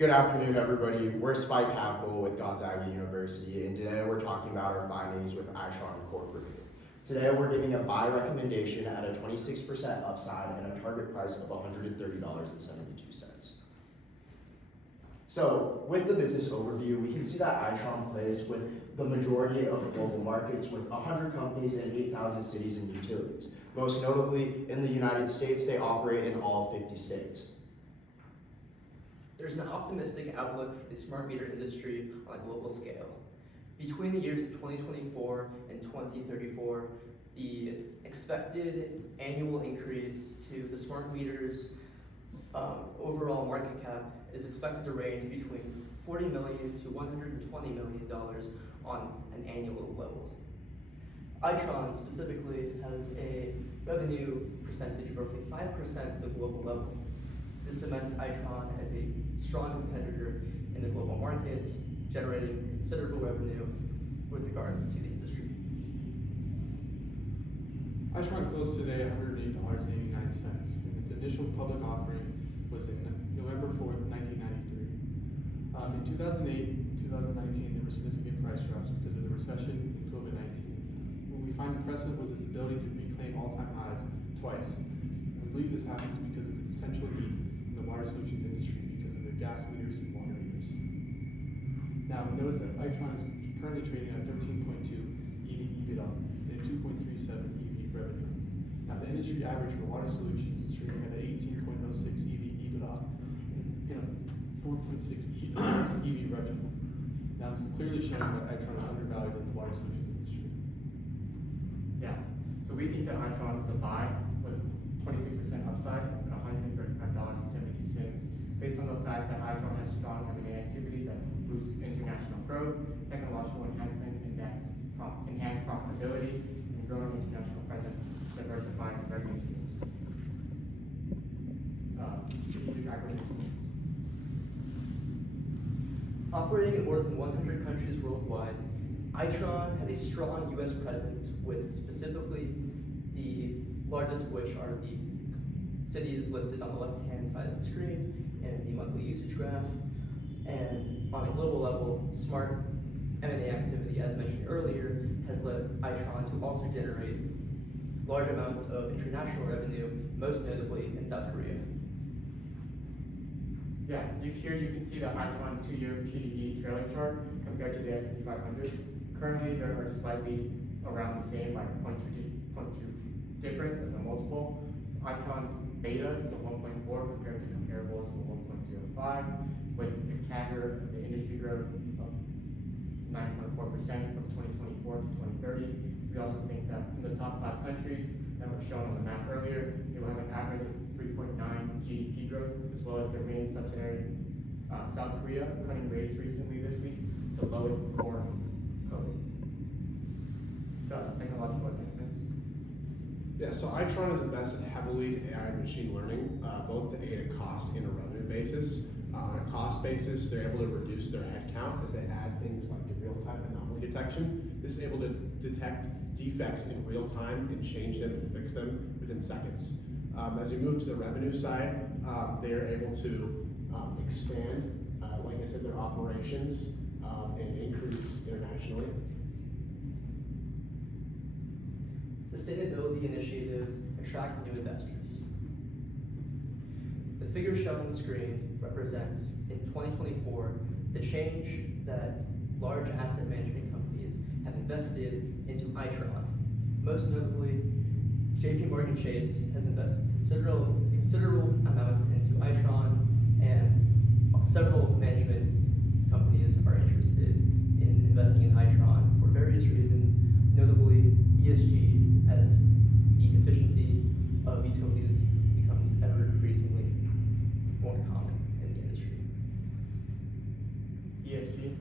Good afternoon, everybody. We're Spike Capital with Gonzaga University, and today we're talking about our findings with Itron Incorporated. Today we're giving a buy recommendation at a 26% upside and a target price of $130.72. So, with the business overview, we can see that Itron plays with the majority of global markets with 100 companies in 8,000 cities and utilities. Most notably, in the United States, they operate in all 50 states. There's an optimistic outlook for the smart meter industry on a global scale. Between the years of 2024 and 2034, the expected annual increase to the smart meters overall market cap is expected to range between $40 million to $120 million on an annual level. Itron specifically has a revenue percentage of roughly 5% of the global level. This cements Itron as a strong competitor in the global markets, generating considerable revenue with regards to the industry. Itron closed today at $108.89, and its initial public offering was in November 4th, 1993. In 2008, 2019, there were significant price drops because of the recession and COVID-19. What we find impressive was its ability to reclaim all-time highs twice. And we believe this happens because of its essential need in the water solutions industry because of their gas meters and water meters. Now, we notice that Itron is currently trading at 13.2 EV/EBITDA and 2.37 EV revenue. Now, the industry average for water solutions is trading at 18.06 EV/EBITDA and a 4.6 EV revenue. Now, this is clearly showing that Itron is undervalued in the water solutions industry. Yeah, so we think that Itron is a buy with 26% upside at $135.72, based on the fact that Itron has strong M&A activity that boosts international growth, technological enhancements, enhanced profitability, and growing international presence, diversifying revenue streams. Strategic acquisitions. Operating in more than 100 countries worldwide, Itron has a strong U.S. presence with specifically the largest of which are the cities listed on the left-hand side of the screen and the monthly usage graph. And on a global level, smart M&A activity, as mentioned earlier, has led Itron to also generate large amounts of international revenue, most notably in South Korea. Yeah, here you can see that Itron's 2-year PDE trailing chart compared to the S&P 500. Currently, they are slightly around the same, like 0.2 difference in the multiple. Itron's beta is a 1.4 compared to comparables of a 1.05, with a CAGR of the industry growth of 9.4% from 2024 to 2030. We also think that in the top 5 countries that were shown on the map earlier, they will have an average of 3.9 GDP growth, as well as their main subsidiary, South Korea, cutting rates recently this week to lowest before COVID. Technological advancements. Yeah, so Itron has invested heavily in AI and machine learning, both to aid a cost and a revenue basis. On a cost basis, they're able to reduce their headcount as they add things like the real-time anomaly detection. This is able to detect defects in real time and change them and fix them within seconds. As you move to the revenue side, they are able to expand, like I said, their operations and increase internationally. Sustainability initiatives attract new investors. The figure shown on the screen represents, in 2024, the change that large asset management companies have invested into Itron. Most notably, JP Morgan Chase has invested considerable amounts into Itron, and several management companies are interested in investing in Itron for various reasons, notably ESG, as the efficiency of utilities becomes ever increasingly more common in the industry. ESG.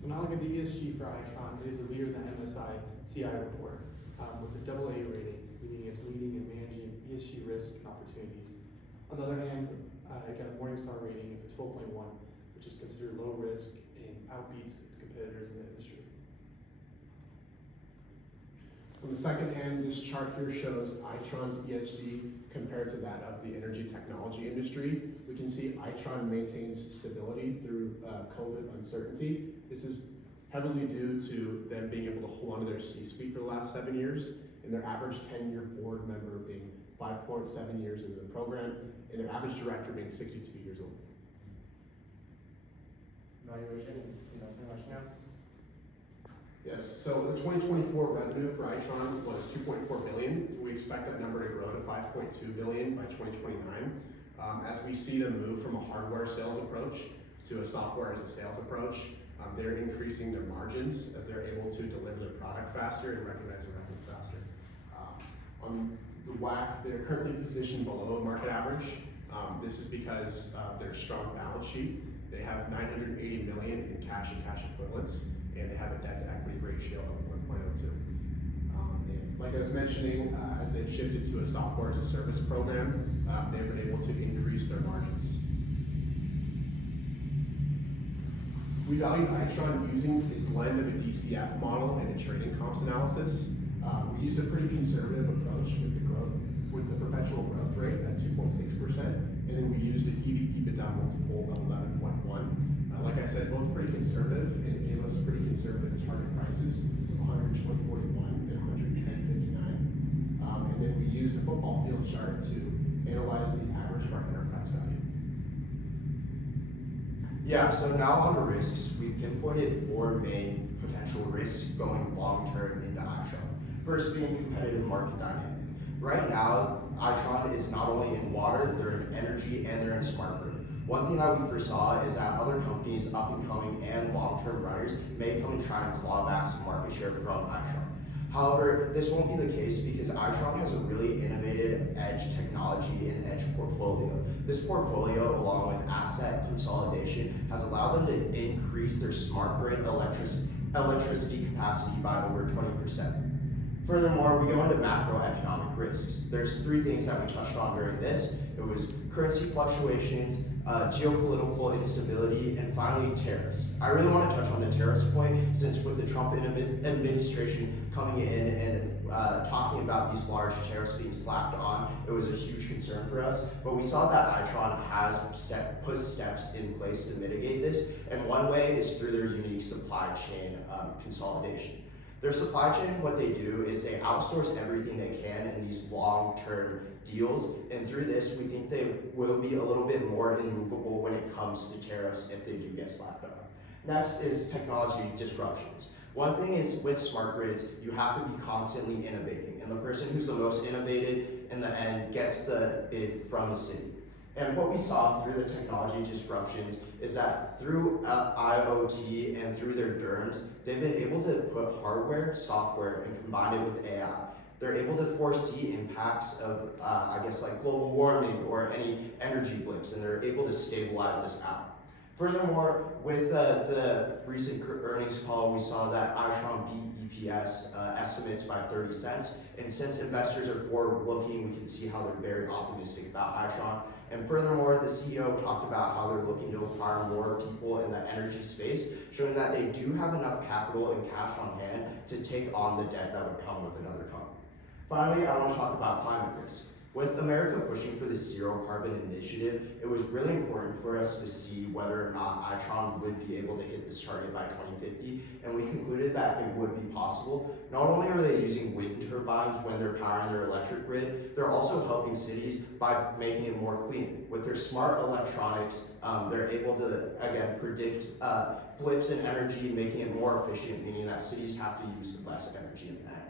So now look at the ESG for Itron. It is a leader in the MSI CI report with a AA rating, meaning it's leading and managing ESG risk and opportunities. On the other hand, it got a Morningstar rating of a 12.1, which is considered low risk and outbeats its competitors in the industry. On the second hand, this chart here shows Itron's ESG compared to that of the energy technology industry. We can see Itron maintains stability through COVID uncertainty. This is heavily due to them being able to hold on to their C-suite for the last 7 years, and their average 10-year board member being 5.7 years into the program, and their average director being 62 years old. Valuation and investment rationale. Yes, so the 2024 revenue for Itron was $2.4 billion. We expect that number to grow to $5.2 billion by 2029. As we see them move from a hardware sales approach to a software as a sales approach, they're increasing their margins as they're able to deliver their product faster and recognize their revenue faster. On the WAC, they're currently positioned below market average. This is because of their strong balance sheet. They have $980 million in cash and cash equivalents, and they have a debt to equity ratio of 1.02. And like I was mentioning, as they've shifted to a software as a service program, they've been able to increase their margins. We value Itron using a blend of a DCF model and a trading comps analysis. We use a pretty conservative approach with the perpetual growth rate at 2.6%, and then we used an EV/EBITDA multiple of 11.1. Like I said, both pretty conservative, and it gave us pretty conservative target prices of 120.41 and 110.59. And then we used a football field chart to analyze the average market enterprise value. Yeah, so now on to risks. We've pinpointed 4 main potential risks going long-term into Itron. First being competitive market dynamic. Right now, Itron is not only in water, they're in energy, and they're in smart grid. One thing that we foresaw is that other companies, up and coming and long-term runners, may come and try and claw back some market share from Itron. However, this won't be the case because Itron has a really innovative edge technology and edge portfolio. This portfolio, along with asset consolidation, has allowed them to increase their smart grid electricity capacity by over 20%. Furthermore, we go into macroeconomic risks. There's 3 things that we touched on during this. It was currency fluctuations, geopolitical instability, and finally tariffs. I really want to touch on the tariffs point since with the Trump administration coming in and talking about these large tariffs being slapped on, it was a huge concern for us. But we saw that Itron has put steps in place to mitigate this, and one way is through their unique supply chain consolidation. Their supply chain, what they do is they outsource everything they can in these long-term deals, and through this, we think they will be a little bit more immovable when it comes to tariffs if they do get slapped on. Next is technology disruptions. One thing is with smart grids, you have to be constantly innovating, and the person who's the most innovative in the end gets the bid from the city. And what we saw through the technology disruptions is that through IoT and through their DERMS, they've been able to put hardware, software, and combine it with AI. They're able to foresee impacts of, like global warming or any energy blips, and they're able to stabilize this out. Furthermore, with the recent earnings call, we saw that Itron beat EPS estimates by 30 cents. And since investors are forward-looking, we can see how they're very optimistic about Itron. And furthermore, the CEO talked about how they're looking to acquire more people in the energy space, showing that they do have enough capital and cash on hand to take on the debt that would come with another company. Finally, I want to talk about climate risk. With America pushing for this zero carbon initiative, it was really important for us to see whether or not Itron would be able to hit this target by 2050, and we concluded that it would be possible. Not only are they using wind turbines when they're powering their electric grid, they're also helping cities by making it more clean. With their smart electronics, they're able to, again, predict blips in energy, making it more efficient, meaning that cities have to use less energy in that.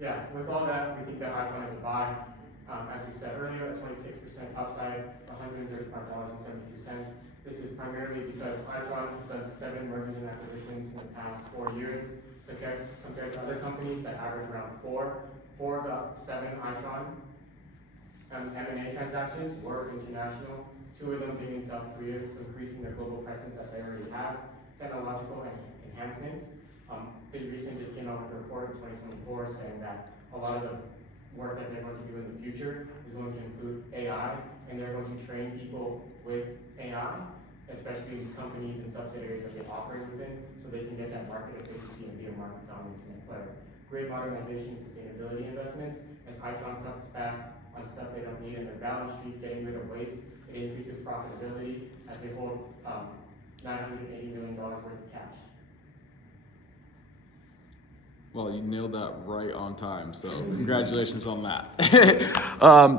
Yeah, with all that, we think that Itron is a buy. As we said earlier, a 26% upside, $135.72. This is primarily because Itron has done 7 mergers and acquisitions in the past 4 years, compared to other companies that average around 4. 4 of the 7 Itron M&A transactions were international, 2 of them being in South Korea, increasing their global presence that they already have. Technological enhancements. They recently just came out with a report in 2024 saying that a lot of the work that they're going to do in the future is going to include AI, and they're going to train people with AI, especially companies and subsidiaries that they operate within, so they can get that market efficiency and be a market dominant player. grid modernization and sustainability investments, as Itron cuts back on stuff they don't need in their balance sheet, getting rid of waste. It increases profitability as they hold $980 million worth of cash. Well, you nailed that right on time, so congratulations on that.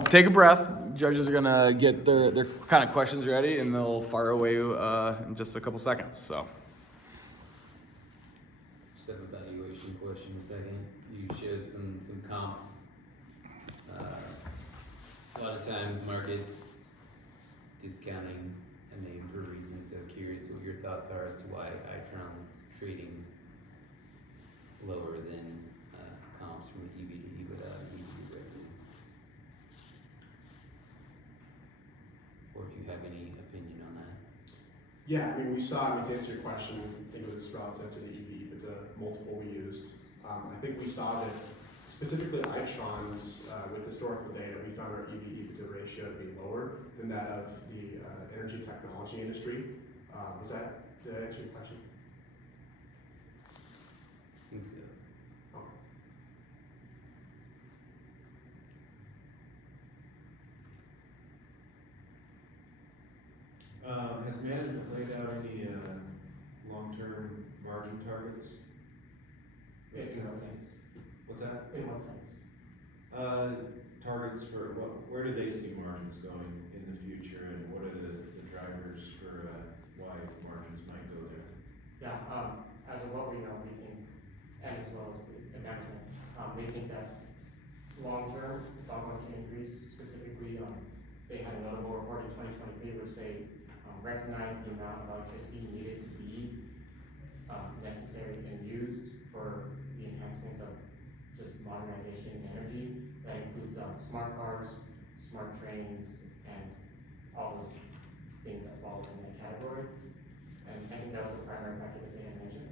Take a breath. Judges are gonna get their kind of questions ready, and they'll fire away in just a couple seconds. So, Just have a valuation question a second. You showed some comps. A lot of times markets discounting a name for a reason, so curious what your thoughts are as to why Itron's trading lower than comps from EV to EBITDA, EV to revenue. Or if you have any opinion on that. Yeah, I mean, we saw, to answer your question, I think it was relative to the EV, but the multiple we used. I think we saw that specifically Itron's, with historical data, we found our EV EBITDA ratio to be lower than that of the energy technology industry. Did I answer your question? I think so. Okay. Has management laid out any long-term margin targets? In what sense? What's that? In what sense? Targets for where do they see margins going in the future, and what are the drivers for why margins might go there? Yeah, as of what we know, we think, and as well as the management, we think that long term, it's all going to increase. Specifically, they had a notable report in 2023 which they recognized the amount of electricity needed to be necessary and used for the enhancements of just modernization and energy. That includes smart cars, smart trains, and all the things that fall in that category. And I think that was the primary factor that they had mentioned.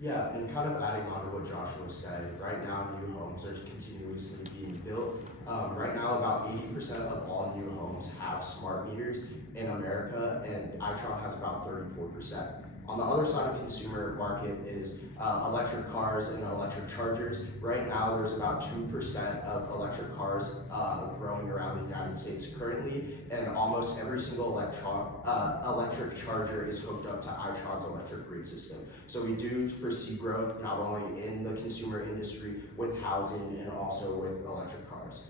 Yeah, and kind of adding on to what Joshua said, right now new homes are continuously being built. Right now about 80% of all new homes have smart meters in America, and Itron has about 34%. On the other side of the consumer market is electric cars and electric chargers. Right now there's about 2% of electric cars growing around the United States currently, and almost every single electric charger is hooked up to Itron's electric grid system. So we do foresee growth not only in the consumer industry with housing and also with electric cars.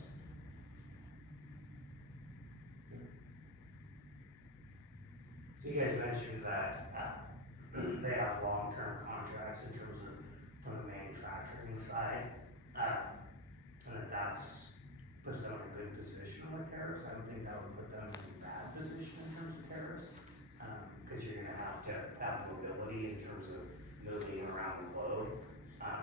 So you guys mentioned that they have long-term contracts in terms of from the manufacturing side, and that's puts them in a good position with tariffs. I don't think that would put them in a bad position in terms of tariffs, because you're going to have mobility in terms of moving around the globe.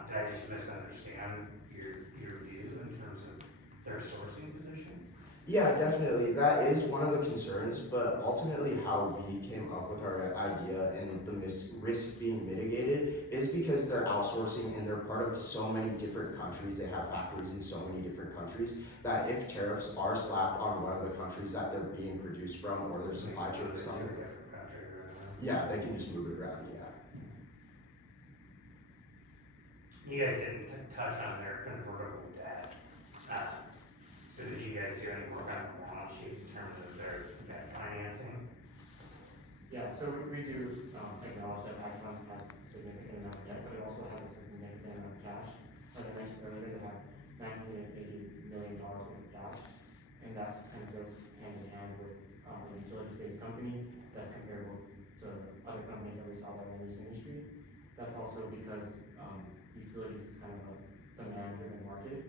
Did I just misunderstand your view in terms of their sourcing position? Yeah, definitely. That is one of the concerns, but ultimately how we came up with our idea and the risk being mitigated is because they're outsourcing and they're part of so many different countries. They have factories in so many different countries that if tariffs are slapped on one of the countries that they're being produced from or their supply chain is from, yeah, they can just move it around, yeah. You guys didn't touch on their convertible debt. So did you guys do any work on the balance sheet in terms of their debt financing? Yeah, so we do acknowledge that Itron has a significant amount of debt, but it also has a significant amount of cash. Like I mentioned earlier, they have $980 million worth of cash, and that kind of goes hand in hand with a utility-based company that's comparable to other companies that we saw that in this industry. That's also because utilities is kind of a demand-driven market,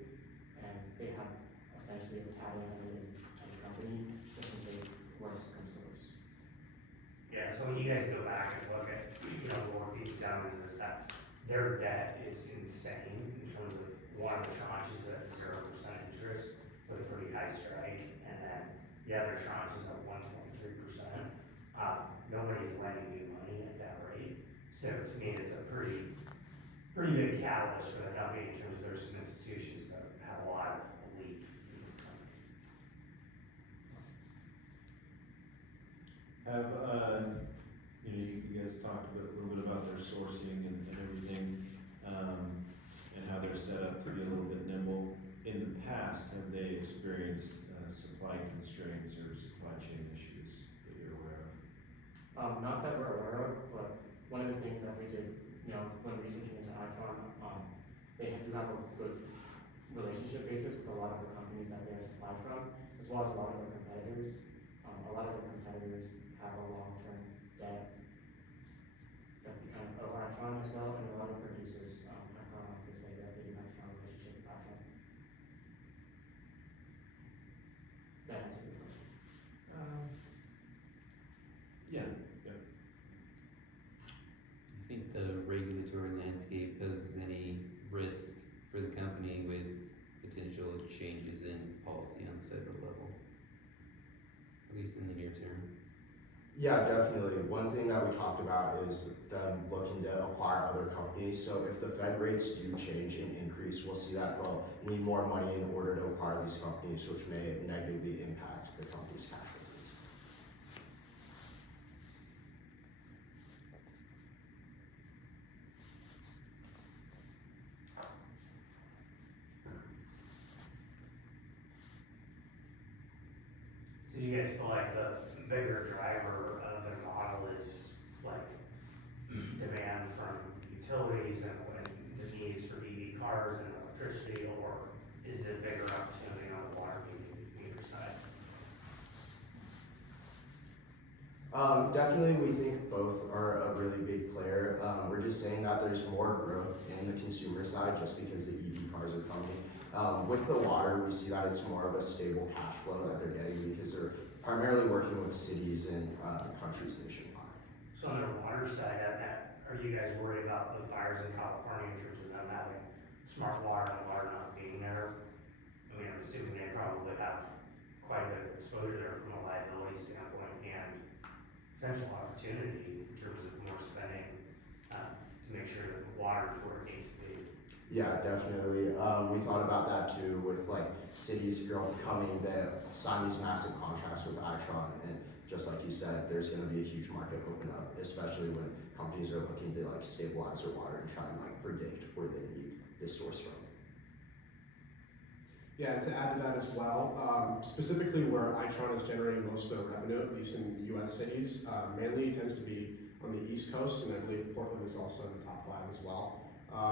and they have essentially a talent in the company just in case worse comes to worse. Yeah, so when you guys go back and look at, the work you've done is that their debt is insane in terms of one of the tranches at 0% interest with a pretty high strike, and then the other tranche is at 1.3%. Nobody's lending you money at that rate. So to me, it's a pretty big catalyst for the company in terms of there's some institutions that have a lot of belief in this company. You guys talked a little bit about their sourcing and everything. Not that we're aware of, but one of the things that we did, when researching into Itron, they do have a good relationship basis with a lot of the companies that they're supplied from, as well as a lot of their competitors. A lot of their competitors have a long-term debt that kind of owe Itron as well, and a lot of producers have gone on to say that they do have a strong relationship with Itron. That answers your question. Yeah, Do you think the regulatory landscape poses any risk for the company with potential changes in policy on the federal level? At least in the near term? Yeah, definitely. One thing that we talked about is them looking to acquire other companies. So if the Fed rates do change and increase, we'll see that they'll need more money in order to acquire these companies, which may negatively impact the company's cash flows. So you guys feel like the bigger driver of the model is like demand from utilities and the needs for EV cars and electricity, or is it a bigger opportunity on the water meter side? Definitely, we think both are a really big player. We're just saying that there's more growth in the consumer side just because the EV cars are coming. With the water, we see that it's more of a stable cash flow that they're getting because they're primarily working with cities and countries nationwide. So on the water side, are you guys worried about the fires in California in terms of them having smart water and water not being there? I mean, I'm assuming they probably have quite a bit of exposure there from a liability standpoint and potential opportunity in terms of more spending to make sure that the water is where it needs to be. Yeah, definitely. We thought about that too with like cities coming that sign these massive contracts with Itron, and just like you said, there's going to be a huge market open up, especially when companies are looking to like stabilize their water and try and like predict where they need this source from. Yeah, to add to that as well, specifically where Itron is generating most of their revenue, at least in U.S. cities, mainly tends to be on the East Coast, and I believe Portland is also in the top 5 as well.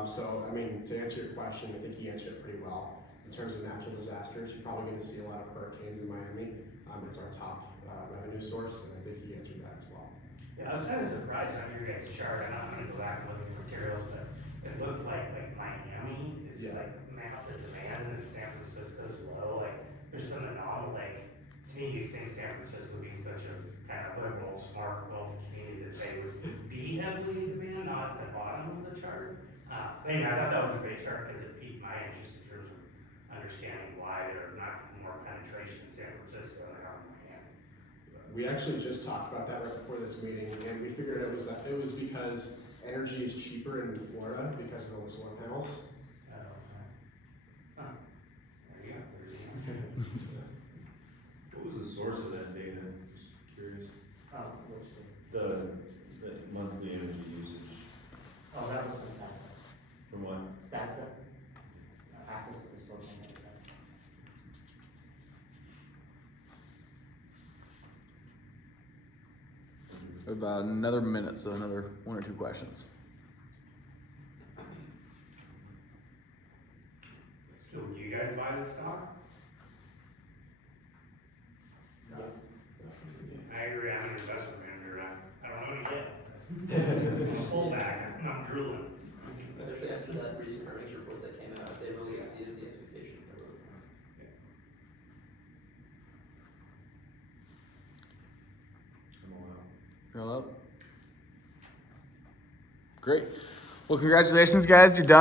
So, I mean, to answer your question, I think he answered it pretty well. In terms of natural disasters, you're probably going to see a lot of hurricanes in Miami. It's our top revenue source, and I think he answered that as well. Yeah, I was kind of surprised on your guys' chart. I'm not going to go back and look at the materials, but it looked like Miami is like massive demand and San Francisco's low. Like, there's some anomaly. Like, to me, you think San Francisco being such a kind of liberal, smart, wealthy community that they would be heavily in demand, not at the bottom of the chart. Anyway, I thought that was a great chart because it piqued my interest in terms of understanding why there are not more penetration in San Francisco than there are in Miami. We actually just talked about that right before this meeting, and we figured it was because energy is cheaper in Florida because of all the solar panels. Huh. There you go. what was the source of that data? Just curious. Which thing? The monthly energy usage. Oh, that was from Stats. From what? Stats, access to disposal. About another minute, so another 1 or 2 questions. So would you guys buy this stock? I agree, I'm an investment manager, I don't know yet. I'm a pullback, I'm drooling. Especially after that recent earnings report that came out, they really exceeded the expectations for them. I'm all out. You're all up? Great. Well, congratulations, guys. You're done.